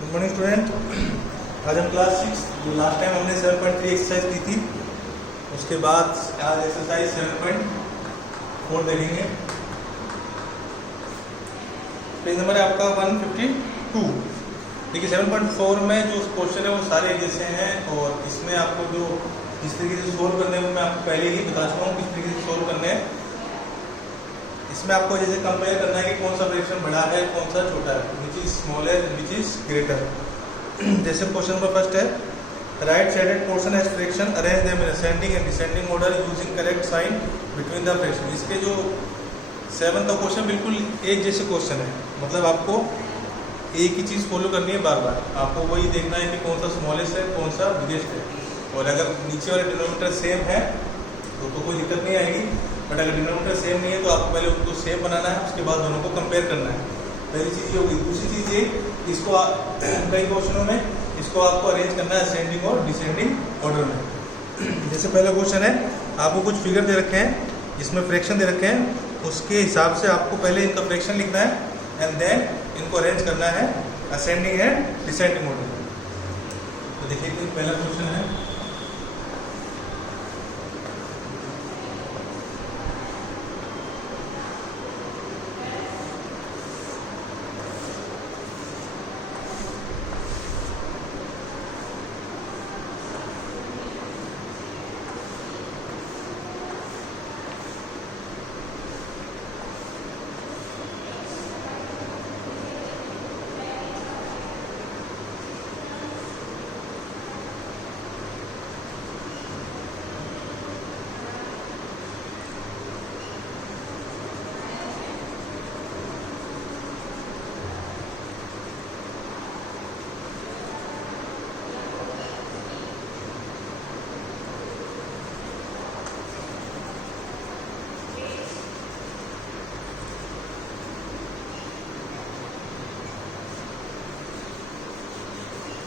Good morning student. आज हम class 6 जो लास्ट टाइम हमने 7.3 एक्सरसाइज की थी उसके बाद आज एक्सरसाइज 7.4 देखेंगे। पेज नंबर है आपका 152। देखिए 7.4 में जो क्वेश्चन है वो सारे जैसे हैं और इसमें आपको जो जिस तरीके से सोल्व करने हैं मैं आपको पहले ही बता चुका हूँ किस तरीके से सोल्व करने हैं। इसमें आपको जैसे कंपेयर करना है कि कौन सा फ्रैक्शन बड़ा है कौन सा छोटा है, which is smaller which is greater. जैसे क्वेश्चन नंबर फर्स्ट है, right sided portion has fraction arrange them in ascending and descending order using correct sign between the fraction. इसके जो 7 का क्वेश्चन बिल्कुल एक जैसे क्वेश्चन है, मतलब आपको एक ही चीज़ फॉलो करनी है बार बार। आपको वही देखना है कि कौन सा स्मॉलेस्ट है कौन सा बिगेस्ट है, और अगर नीचे वाले डिनोमिनेटर सेम है तो कोई दिक्कत नहीं आएगी, बट अगर डिनोमिनेटर सेम नहीं है तो आपको पहले उनको सेम बनाना है, उसके बाद दोनों को कंपेयर करना है। पहली चीज़ ये होगी। दूसरी चीज़ ये, इसको कई क्वेश्चनों में इसको आपको अरेंज करना है असेंडिंग और डिसेंडिंग ऑर्डर में। जैसे पहला क्वेश्चन है, आपको कुछ फिगर दे रखे हैं जिसमें फ्रैक्शन दे रखे हैं, उसके हिसाब से आपको पहले इनका फ्रैक्शन लिखना है एंड देन इनको अरेंज करना है असेंडिंग एंड डिसेंडिंग ऑर्डर में। तो देखिए पहला क्वेश्चन है,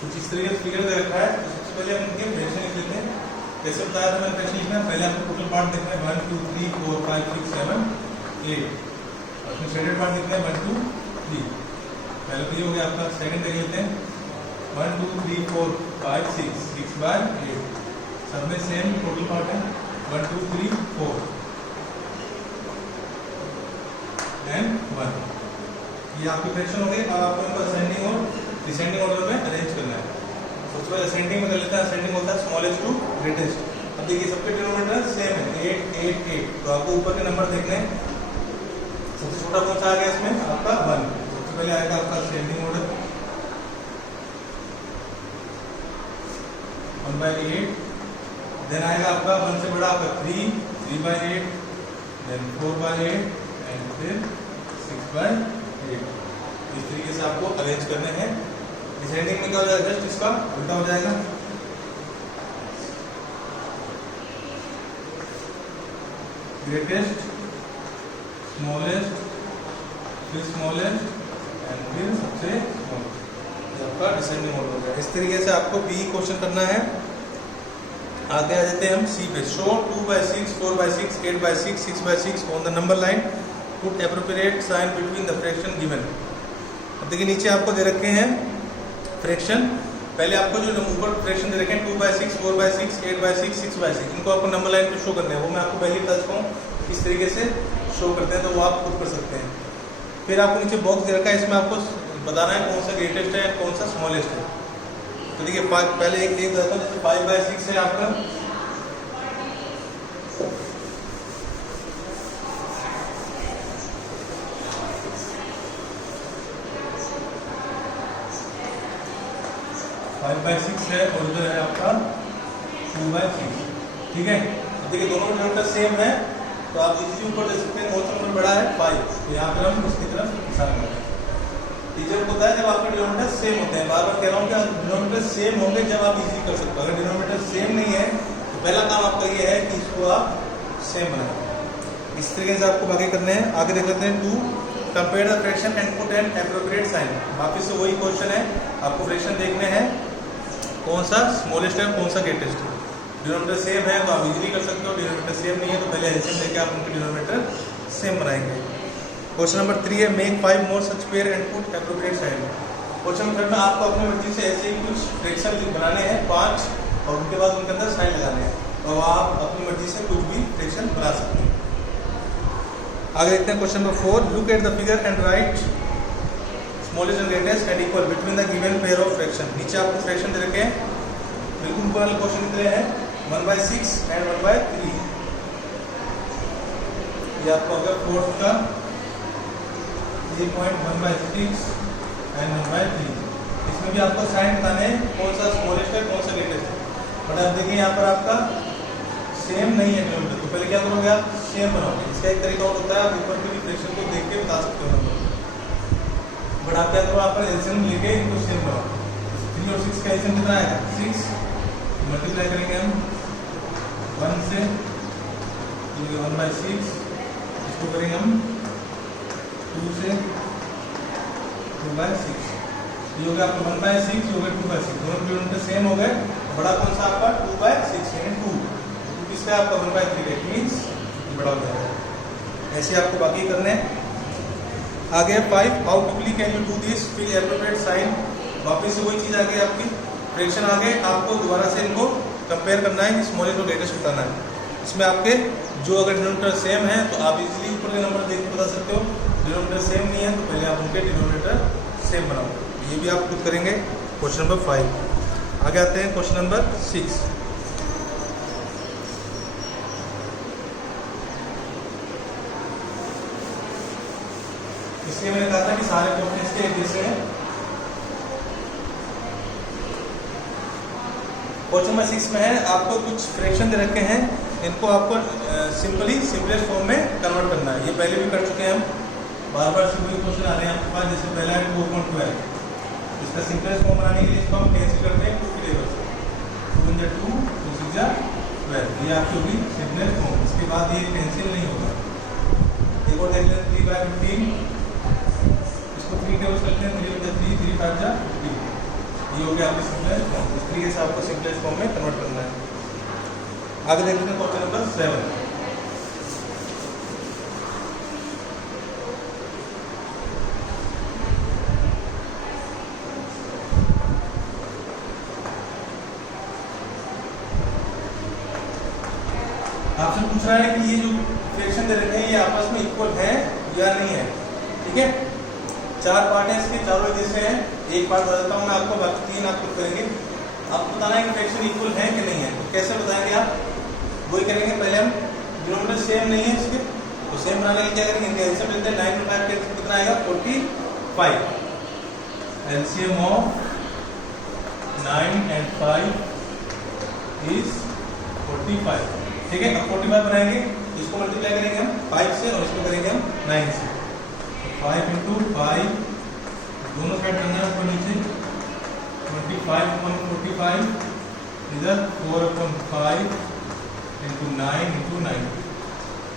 कुछ इस तरीके से फिगर दे रखा है। तो सबसे पहले हम इनके फ्रैक्शन लिख लेते हैं। जैसे बताया था मैंने फ्रैक्शन लिखना है, पहले आपको टोटल पार्ट देखना है 1 2 3 4 5 6 7 8, और फिर शेडेड पार्ट देखना है 1 2 3। पहले तो ये हो गया आपका। सेकंड देख लेते हैं 1 2 3 4 5 6 6 बाय 8, सब में सेम टोटल पार्ट है 1 2 3 4 एंड 1। ये आपके फ्रैक्शन हो गए। अब आपको इनको असेंडिंग और डिसेंडिंग ऑर्डर में अरेंज करना है। सबसे पहले असेंडिंग में कर लेते हैं। असेंडिंग होता है स्मॉलेस्ट टू ग्रेटेस्ट। अब देखिए सबके डिनोमिनेटर सेम है 8 8 8, तो आपको ऊपर के नंबर देखने हैं। सबसे छोटा कौन सा आ गया इसमें आपका 1। सबसे पहले आएगा आपका असेंडिंग ऑर्डर 1/8, देन आएगा आपका 1 से बड़ा आपका 3 3/8, देन 4/8 एंड फिर 6/8। इस तरीके से आपको अरेंज करने हैं। डिसेंडिंग में क्या हो जाएगा, जस्ट इसका उल्टा हो जाएगा। ग्रेटेस्ट, स्मॉलेस्ट, फिर स्मॉलेस्ट एंड फिर सबसे स्मॉलेस्ट, आपका डिसेंडिंग ऑर्डर हो गया। इस तरीके से आपको बी क्वेश्चन करना है। आगे आ जाते हैं हम सी पे। Show 2/6 4/6 8/6 6/6 on the number line, put appropriate sign between the fraction given. अब देखिए नीचे आपको दे रखे हैं फ्रैक्शन। पहले आपको जो ऊपर फ्रैक्शन दे रखे हैं 2/6 4/6 8/6 6/6, इनको आपको नंबर लाइन पे शो करना है। वो मैं आपको पहले बता चुका हूँ किस तरीके से शो करते हैं, तो वो आप खुद कर सकते हैं। फिर आपको नीचे बॉक्स दे रखा है, इसमें आपको बताना है कौन सा ग्रेटेस्ट है कौन सा स्मॉलेस्ट है। तो देखिए पहले एक देता हूँ, जैसे 5/6 है आपका, है और इधर है आपका 2/6। ठीक है। अब देखिए दोनों डिनोमिनेटर सेम है तो आप इसी ऊपर दे सकते हैं कौन सा नंबर बड़ा है 5, तो यहाँ पर हम उसकी तरफ इशारा कर रहे हैं। टीचर को पता है जब आपके डिनोमिनेटर सेम होते हैं, बार बार कह रहा हूँ कि डिनोमिनेटर सेम होंगे जब आप इजी कर सकते हो। अगर डिनोमिनेटर सेम नहीं है तो पहला काम आपका ये है कि इसको आप सेम बनाएं। इस तरीके से आपको आगे करने हैं। आगे देख लेते हैं 2, compare the fraction and put an appropriate sign. वापिस से वही क्वेश्चन है, आपको फ्रैक्शन देखने हैं कौन सा स्मॉलेस्ट है कौन सा ग्रेटेस्ट है। डिनोमिनेटर सेम है तो आप इजीली कर सकते हो, डिनोमिनेटर सेम नहीं है तो पहले एलसीएम लेके आप उनके डिनोमिनेटर सेम बनाएंगे। क्वेश्चन नंबर 3 है, make 5 more such pair and put appropriate sign. Question number 3 में आपको अपनी मर्जी से ऐसे ही कुछ फ्रैक्शन बनाने हैं 5 और उनके बाद उनके अंदर साइन लगाने हैं और आप अपनी मर्जी से कुछ भी फ्रैक्शन बना सकते हैं। आगे देखते हैं question number 4। Look at the figure and right smallest and greatest and equal between the given pair of fraction. नीचे आपको फ्रैक्शन दे रखे हैं, बिल्कुल ऊपर वाले क्वेश्चन दिए हैं 1/6 एंड 1/3। ये आपको अगर फोर्थ का 3.1/6 एंड 1/3, इसमें भी आपको साइन बताने कौन सा स्मॉलेस्ट है कौन सा ग्रेटेस्ट है। बट आप देखिए यहाँ पर आपका सेम नहीं है किलोमीटर, तो पहले क्या करोगे आप सेम बनाओगे। इसका एक तरीका और होता है, आप ऊपर की फ्रैक्शन को देख के बता सकते हो नंबर, बट आप क्या करो आप एलसीएम लेके इनको सेम बनाओ। 3 और 6 का एलसीएम कितना आएगा 6, मल्टीप्लाई करेंगे हम 1 से 1/6, इसको करेंगे हम 2 से 2/6, ये हो गया आपका 1/6, हो गया 2/6, दोनों किलोमीटर सेम हो गए। बड़ा कौन सा आपका 2/6 यानी 2 किसका आपका 1/3 इट मींस बड़ा हो जाएगा। ऐसे आपको बाकी करने हैं। आगे 5 how quickly can you do this fill appropriate sign. वापस से वही चीज़ आ गई आपकी फ्रैक्शन आ गए, आपको दोबारा से इनको कंपेयर करना है, स्मॉलेस्ट और ग्रेटेस्ट बताना है। इसमें आपके जो अगर डिनोमिनेटर सेम है तो आप इजीली ऊपर के नंबर देख के बता सकते हो, डिनोमिनेटर सेम नहीं है तो पहले आप उनके डिनोमिनेटर सेम बनाओ। ये भी आप खुद करेंगे क्वेश्चन नंबर 5। आगे आते हैं क्वेश्चन नंबर 6। इसलिए मैंने कहा था कि सारे क्वेश्चन इसके एक जैसे हैं। क्वेश्चन नंबर 6 में है आपको कुछ फ्रैक्शन दे रखे हैं, इनको आपको सिंपलेस्ट फॉर्म में कन्वर्ट करना है। ये पहले भी कर चुके हैं हम, बार बार सिंपल क्वेश्चन आ रहे हैं आपके पास। जैसे पहला है 2.12, इसका सिंपलेस्ट फॉर्म बनाने के लिए इसको हम कैंसिल करते हैं 2 की टेबल से, 2 × 2 2 × 12, ये आपकी होगी सिंपलेस्ट फॉर्म। इसके बाद ये कैंसिल नहीं होगा। एक और देख लेते हैं 3/15, इसको 3 टेबल्स करते हैं, 3 × 3 3 5 जा 15, ये हो गया आपकी सिंपलेस्ट फॉर्म। इस तरीके से आपको सिंपलेस्ट फॉर्म में कन्वर्ट करना है। आगे देखते हैं क्वेश्चन नंबर 7। आपसे पूछ रहा है कि ये जो फ्रैक्शन दे रखे हैं ये आपस में इक्वल है या नहीं है। ठीक है, 4 पार्ट है इसके, चारों एक जैसे हैं। एक पार्ट बता देता हूँ मैं आपको, बाकी 3 आप खुद करेंगे। आपको बताना है कि फ्रैक्शन इक्वल है कि नहीं है। तो कैसे बताएंगे आप, वही करेंगे। पहले हम डिनोमिनेटर सेम नहीं है इसके, तो सेम बनाने के लिए क्या करेंगे, इनके एलसीएम लेते हैं। 9 × 5 कितना आएगा 45, एलसीएम ऑफ 9 and 5 इज 45। ठीक है, अब 45 बनाएंगे, इसको मल्टीप्लाई करेंगे हम 5 से और इसको करेंगे हम 9 से। 5 × 5 दोनों साइड करना है ऊपर नीचे, 25/45 इधर 4/5 × 9 × 9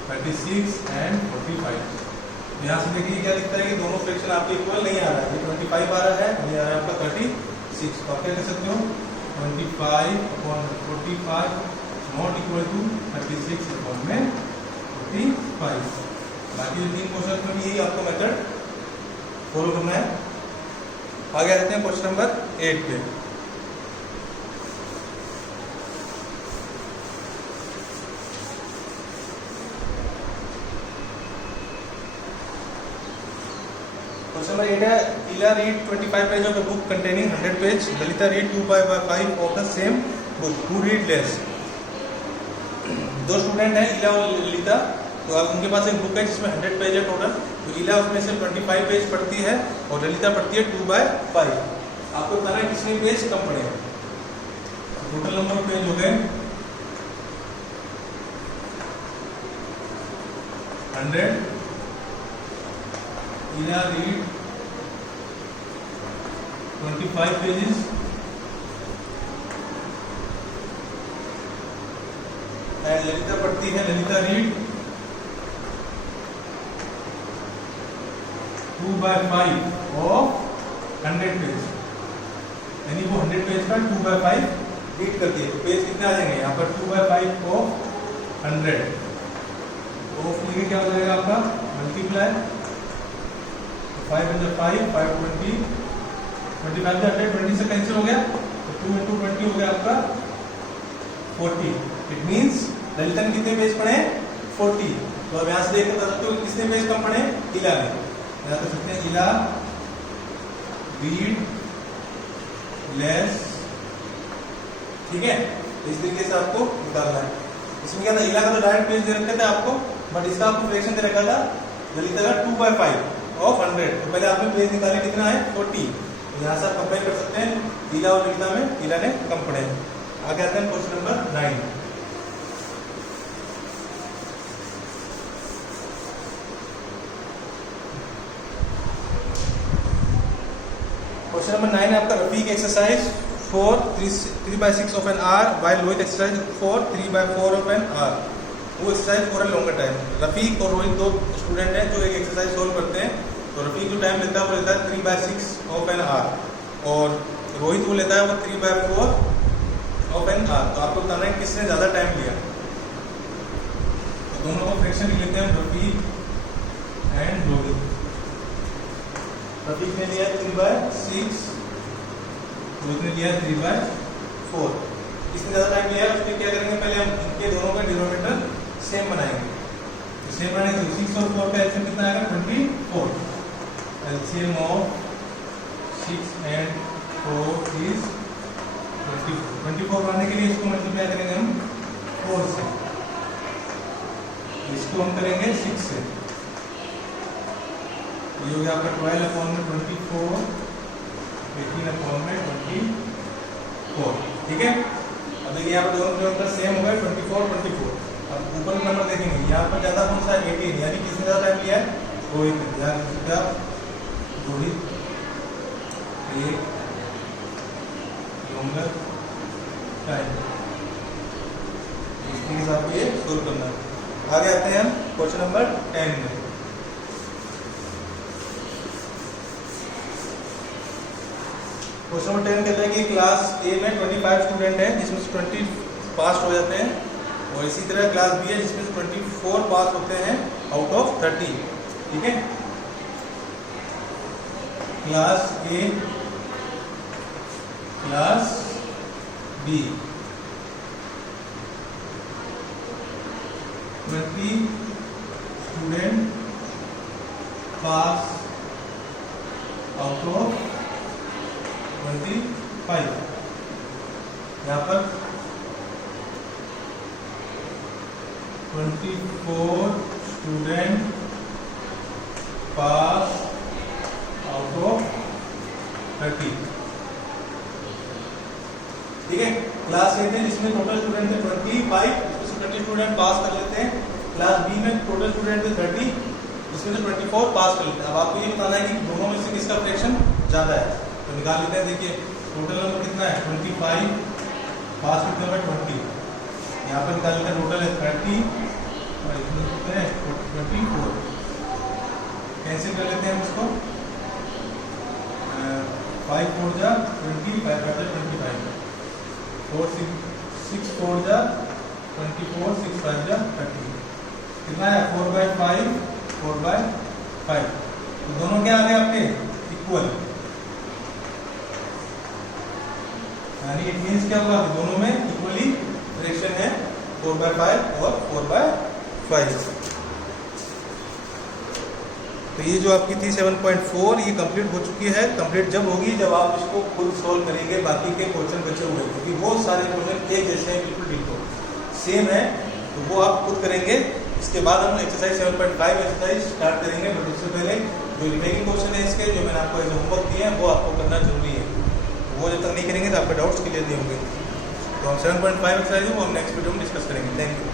36 and 45। यहाँ से देखिए क्या दिखता है कि दोनों फ्रैक्शन आपके इक्वल नहीं आ रहा है। ये 25 आ रहा है और ये आ रहा है आपका 36। तो आप क्या कर सकते हो 25/45 नॉट इक्वल टू 36/45। बाकी जो 3 क्वेश्चन में भी यही आपको मेथड फॉलो करना है। आगे आते हैं क्वेश्चन नंबर 8 पे। क्वेश्चन नंबर 8 है, इला read 25 page of a book containing 100 page, Lalita read 2/5 of the same book, who read less। दो स्टूडेंट हैं इला और ललिता, तो अब उनके पास एक बुक है जिसमें 100 पेज है टोटल। तो इला उसमें से 25 पेज पढ़ती है और ललिता पढ़ती है 2/5। आपको बताना है किसने पेज कम पढ़े हैं। टोटल नंबर ऑफ पेज हो गए 100। इला रीड 25 पेजेस एंड ललिता पढ़ती है, ललिता रीड 2/5 ऑफ 100 पेज, यानी वो 100 पेज का 2/5 रीड करती है। तो पेज कितने आ जाएंगे यहाँ पर 2/5 ऑफ 100 ऑफ लिखे क्या हो जाएगा आपका मल्टीप्लाई 5 × 5 5 20 25 से 100 20 से कैंसिल हो गया, तो 2 into 20 हो गया आपका 40। इट मीन्स ललितन कितने पेज पढ़े? 40। तो अब यहाँ से देख बता सकते हो कितने पेज कम पढ़े? इला ने। यहाँ कर सकते हैं इला रीड लेस, ठीक है। तो इस तरीके से आपको निकालना है। इसमें क्या था, इला का तो डायरेक्ट पेज दे रखे थे आपको, बट इसका आपको फ्रैक्शन दे रखा था ललिता का 2/5 ऑफ 100। तो पहले आपने पेज निकाले कितना है? 40। तो यहाँ से आप कंपेयर कर सकते हैं इला और ललिता में, इला ने कम पढ़े। आगे आते हैं क्वेश्चन नंबर 9। क्वेश्चन नंबर 9 है आपका Rafiq exercise for 3/6 of an hour while Rohit exercise for 3/4 of an hour. वो exercise for a longer time. Rafiq और रोहित दो स्टूडेंट हैं जो एक एक्सरसाइज सोल्व करते हैं। तो रफीक जो टाइम लेता है वो लेता है 3/6 ऑफ एन आर, और रोहित वो लेता है वो 3/4 ऑफ एन आर। तो आपको बताना है किसने ज़्यादा टाइम लिया। तो दोनों को फ्रैक्शन लिख लेते हैं, रफीक एंड रोहित। रफीक ने लिया 3/6, रोहित ने लिया 3/4। किसने ज़्यादा टाइम लिया उसके क्या करेंगे, पहले हम इनके दोनों का डिनोमिनेटर सेम बनाएंगे। तो सेम बनाएंगे तो 6 और 4 का एलसीएम कितना आएगा? 24। LCM of 6 and 4 is 24। 24 बनाने के लिए इसको मल्टीप्लाई करेंगे हम 4 से, इसको हम करेंगे 6 से। ये हो गया आपका 12/24, 18/24, ठीक है। अब देखिए यहाँ पर दोनों नंबर सेम हो गए 24, 24। अब ऊपर नंबर देखेंगे, यहाँ पर ज़्यादा कौन सा है? 18, यानी किसने ज़्यादा टाइम लिया है? रोहित ने। यहाँ क्या रोहित एक लॉन्गर टाइम, इसके हिसाब से सोल्व करना है। आगे आते हैं हम क्वेश्चन नंबर 10 में। क्वेश्चन नंबर 10 कहता है कि क्लास ए में 25 स्टूडेंट हैं जिसमें से 20 पास हो जाते हैं, और इसी तरह क्लास बी है जिसमें से 24 पास होते हैं आउट ऑफ 30, ठीक है। Class A, class B 20 student pass out of 25। यहाँ पर 24 स्टूडेंट पास आउट ऑफ 30, ठीक है। क्लास ए थे जिसमें टोटल स्टूडेंट थे 25, इसमें से 20 स्टूडेंट पास कर लेते हैं। क्लास बी में टोटल स्टूडेंट थे 30, जिसमें से 24 पास कर लेते हैं। अब आपको ये बताना है कि दोनों में से किसका फ्रैक्शन ज़्यादा है। तो निकाल लेते हैं। देखिए टोटल नंबर कितना है? 25, पास कितने में 20। यहाँ पर निकाल लेते हैं, टोटल है 30 और इसमें कितने हैं? 24। कैंसिल कर लेते हैं हम इसको। 5 4 जा 20, 5 5 जा 25, 4 6 4 जा 24, 6 5 जा 30। कितना है? 4/5, 4/5। तो दोनों क्या आ गए आपके? इक्वल। यानी इट मीन्स क्या होगा? दोनों में इक्वली फ्रैक्शन है 4/5 और 4/5। तो ये जो आपकी थी 7.4 ये कंप्लीट हो चुकी है। कंप्लीट जब होगी जब आप इसको खुद सॉल्व करेंगे, बाकी के क्वेश्चन बचे हुए हैं क्योंकि बहुत सारे क्वेश्चन एक जैसे हैं, बिल्कुल डिटो सेम है, तो वो आप खुद करेंगे। इसके बाद हम एक्सरसाइज 7.5 एक्सरसाइज स्टार्ट करेंगे, बट उससे पहले जो रिमेनिंग क्वेश्चन है इसके जो मैंने आपको होमवर्क दिए हैं वो आपको करना जरूरी है। वो जब तक नहीं करेंगे तो आपके डाउट्स क्लियर नहीं होंगे। तो हम 7.5 एक्सरसाइज वो हम नेक्स्ट वीडियो में डिस्कस करेंगे। Thank you.